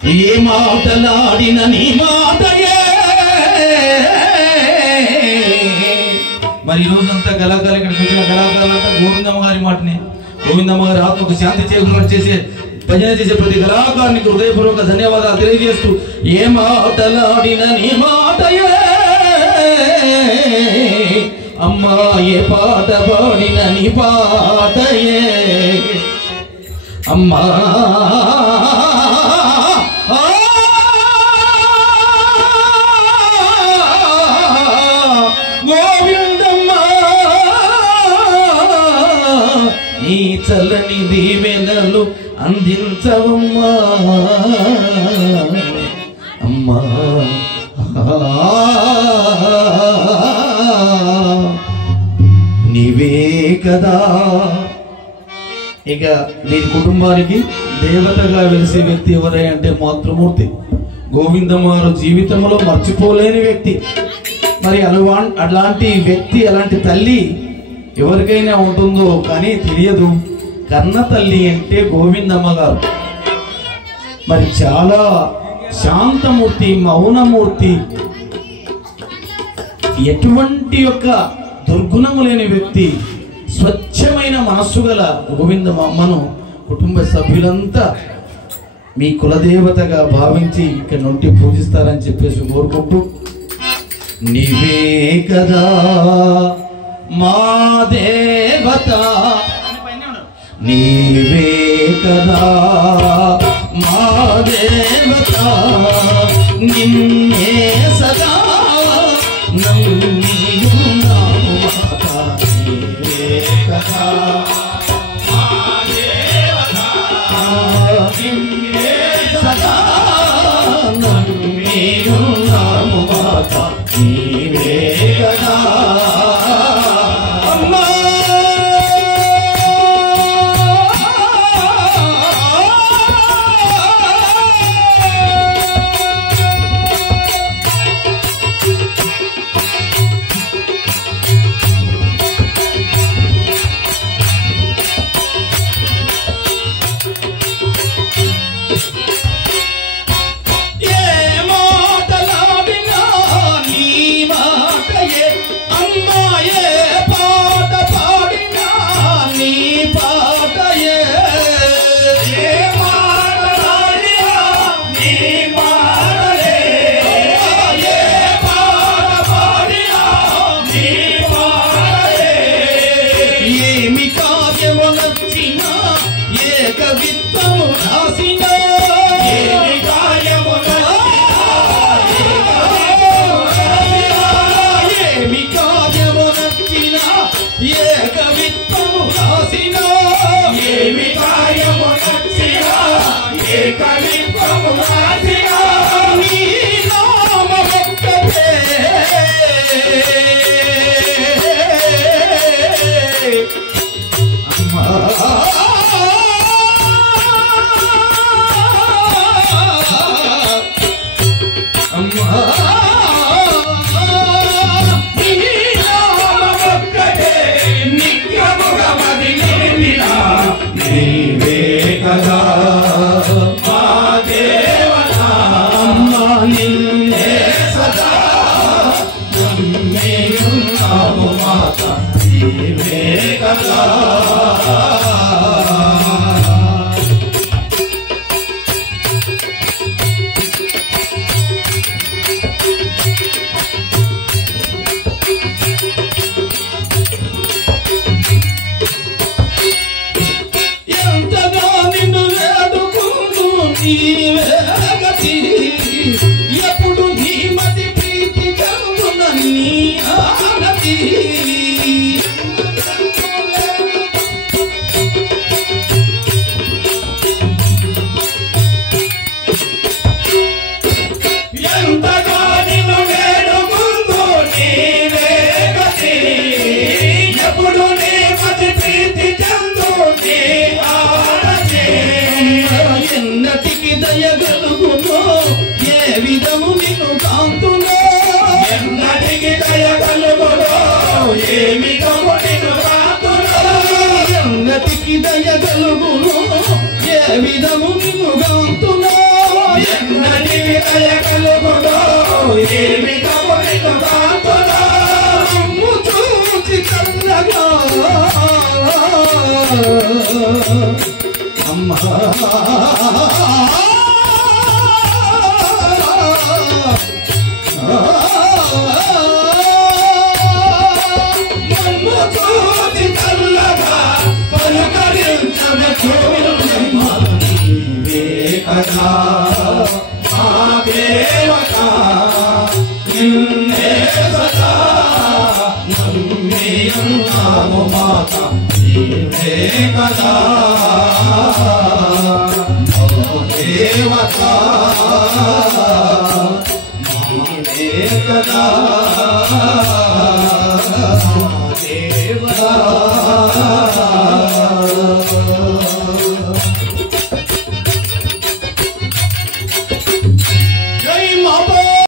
ఏ మాటలాడిన నీ మాటయే. మరి ఈ రోజంతా కళాకారులు ఇక్కడికి వచ్చిన కళాకారులంతా గోవిందమ్మ గారి మాటని, గోవిందమ్మ గారి ఆత్మకు శాంతి చేకూర్చడం చేసే భజన చేసే ప్రతి కళాకారునికి హృదయపూర్వక ధన్యవాదాలు తెలియజేస్తూ, ఏ మాటలాడిన నీ మాటయే అమ్మా, ఏ పాట పాడిన నీ పాటయే అమ్మా. గోవిందమ్మ నీ చల్లని దీవెనలు అందించవమ్మా అమ్మా. నీవే కదా. ఇక వీరి కుటుంబానికి దేవతగా వెలిసే వ్యక్తి ఎవరై అంటే మాతృమూర్తి. గోవిందమ్మ గారు జీవితంలో మర్చిపోలేని వ్యక్తి. మరి అలాంటి వ్యక్తి, అలాంటి తల్లి ఎవరికైనా ఉంటుందో కానీ తెలియదు. కన్న తల్లి అంటే గోవిందమ్మ గారు. మరి చాలా శాంతమూర్తి, మౌనమూర్తి, ఎటువంటి యొక్క దుర్గుణము లేని వ్యక్తి, స్వచ్ఛమైన మనస్సు గల గోవిందమ్మను కుటుంబ సభ్యులంతా మీ కులదేవతగా భావించి ఇక్కడ నుండి పూజిస్తారని చెప్పేసి కోరుకుంటూ, నీవే కదా మా దేవత, నీవే కదా మా దేవత, నిన్నే సదా నమ్మియున్నాము మాత. నీవే కదా మా దేవత, నిన్నే సదా నమ్మియున్నాము మాత. నీవే కదా అమ్మా. ఎప్పుడు నీ మతి ప్రీతి కలుగున నీ ఆనతి. ఎంతగా నిన్ను వేడుకుందు నీవే గతి, ఎప్పుడు నీ మతి ప్రీతి చెందు నీ ఆనతి. ఎన్నటికి దయగలుగునో ఏ విధము నిన్ను కాంతునో, ఎన్నటికి దయగలుగునో ఏ విధము నిన్ను కాంతునో, ఎన్నటికి దయగలుగునో ఏ విధము నిన్ను కాంతునో, ఏమి కబురిను కాకునా మమ్ము చూచి చల్లగా అమ్మా మమ్ము చూచి చల్లగా పలుకరించవే చూడమ్మా నీవే కదా మా దేవత నిన్నే సదా నమ్మియున్నాము మాత నీవే కదా ఓ దేవత నీవే కదా దేవత